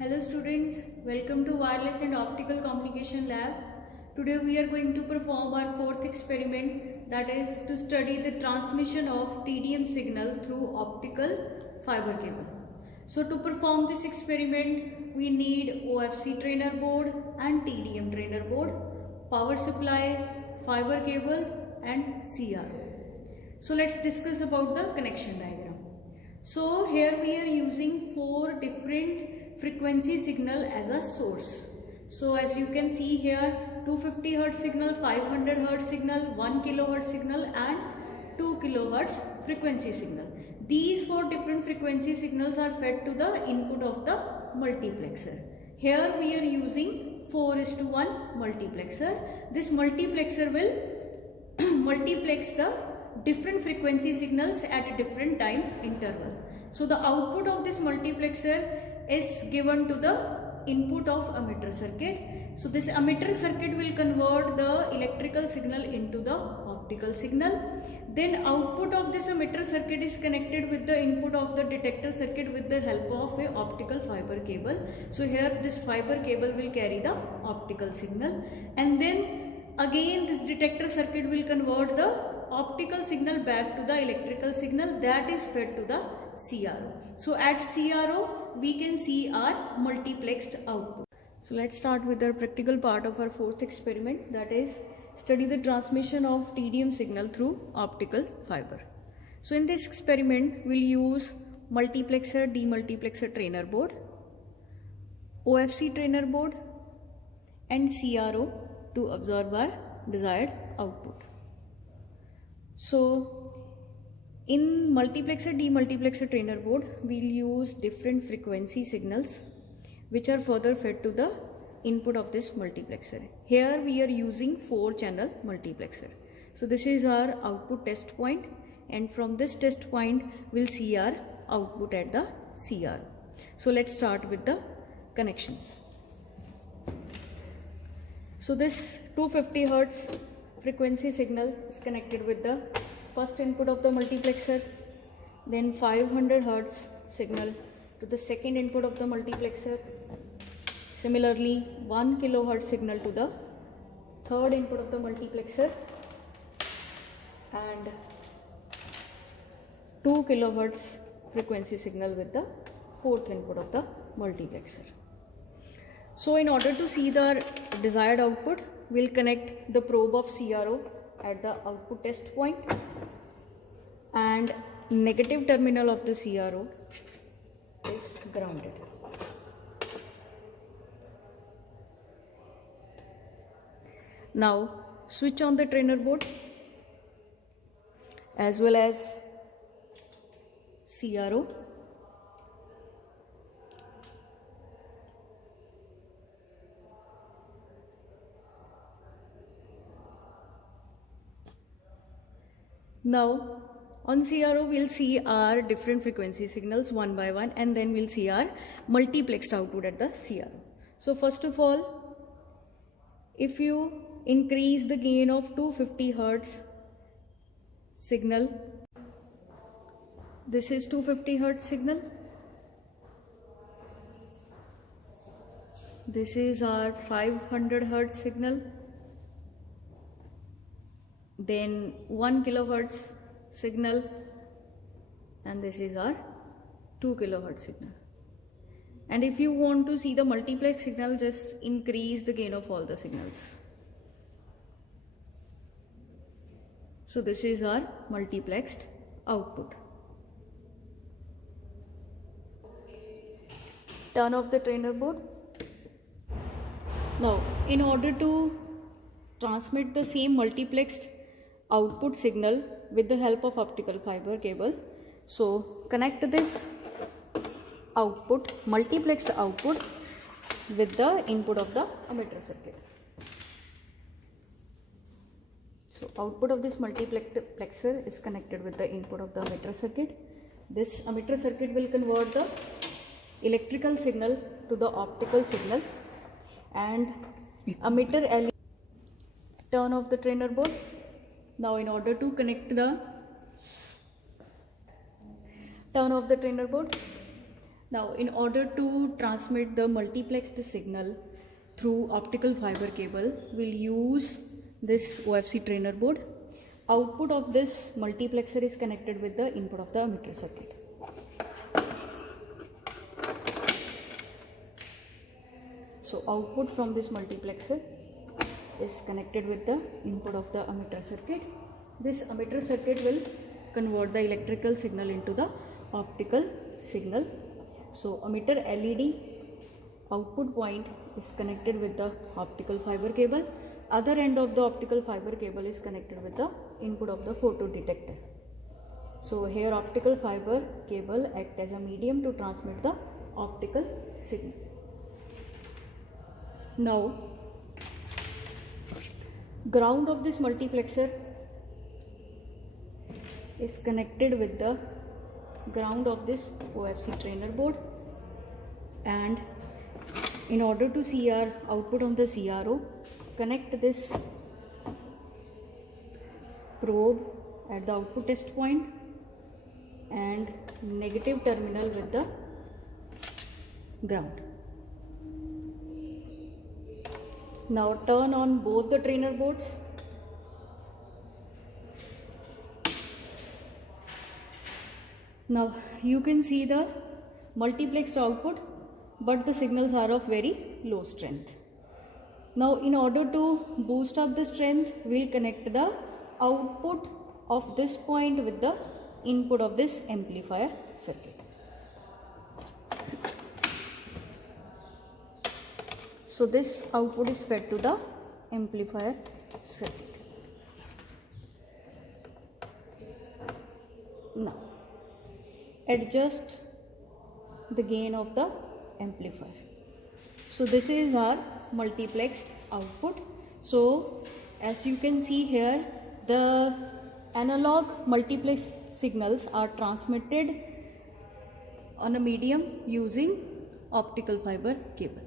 Hello students, welcome to Wireless and Optical Communication Lab. Today we are going to perform our fourth experiment, that is to study the transmission of TDM signal through optical fiber cable. So to perform this experiment we need OFC trainer board and TDM trainer board, power supply, fiber cable and CRO. So let's discuss about the connection diagram. So here we are using four different frequency signal as a source. So as you can see here, 250 Hz signal, 500 Hz signal, 1 kHz signal and 2 kHz frequency signal. These four different frequency signals are fed to the input of the multiplexer. Here we are using 4:1 multiplexer. This multiplexer will multiplex the different frequency signals at a different time interval. So the output of this multiplexer is given to the input of emitter circuit. So this emitter circuit will convert the electrical signal into the optical signal. Then output of this emitter circuit is connected with the input of the detector circuit with the help of a optical fiber cable. So here this fiber cable will carry the optical signal, and then again this detector circuit will convert the optical signal back to the electrical signal that is fed to the CRO. So at CRO we can see our multiplexed output. So let's start with the practical part of our fourth experiment, that is study the transmission of TDM signal through optical fiber. So in this experiment we'll use multiplexer, demultiplexer trainer board, OFC trainer board and CRO to observe our desired output. So in multiplexer, demultiplexer trainer board, we'll use different frequency signals which are further fed to the input of this multiplexer. Here we are using 4-channel multiplexer. So this is our output test point, and from this test point we'll see our output at the CR. So let's start with the connections. So this 250 Hz frequency signal is connected with the first input of the multiplexer, then 500 Hz signal to the second input of the multiplexer, similarly 1 kHz signal to the third input of the multiplexer, and 2 kHz frequency signal with the fourth input of the multiplexer. So in order to see the desired output, we'll connect the probe of CRO at the output test point, and negative terminal of the CRO is grounded. Now switch on the trainer board as well as CRO. Now on CRO we'll see our different frequency signals one by one, and then we'll see our multiplexed output at the CRO. So first of all, if you increase the gain of 250 Hz signal, this is 250 Hz signal, this is our 500 Hz signal, then 1 kHz signal, and this is our 2 kHz signal. And if you want to see the multiplex signal, just increase the gain of all the signals. So this is our multiplexed output. Turn off the trainer board. Now in order to transmit the same multiplexed output signal with the help of optical fiber cable, so connect this output, multiplexed output, with the input of the emitter circuit. So output of this multiplexer is connected with the input of the emitter circuit. This emitter circuit will convert the electrical signal to the optical signal, and emitter LED. Turn off the trainer board. Now in order to connect the turn off the trainer board, Now, in order to transmit the multiplexed signal through optical fiber cable, we'll use this OFC trainer board. Output of this multiplexer is connected with the input of the emitter circuit. So output from this multiplexer is connected with the input of the emitter circuit. This emitter circuit will convert the electrical signal into the optical signal. So emitter LED output point is connected with the optical fiber cable. Other end of the optical fiber cable is connected with the input of the photo detector. So here optical fiber cable act as a medium to transmit the optical signal. Now ground of this multiplexer is connected with the ground of this OFC trainer board, and in order to see our output on the CRO, connect this probe at the output test point and negative terminal with the ground. Now turn on both the trainer boards. Now you can see the multiplexed output, but the signals are of very low strength. Now in order to boost up the strength, we'll connect the output of this point with the input of this amplifier circuit. So this output is fed to the amplifier circuit. Now adjust the gain of the amplifier. So this is our multiplexed output. So as you can see here, the analog multiplexed signals are transmitted on a medium using optical fiber cable.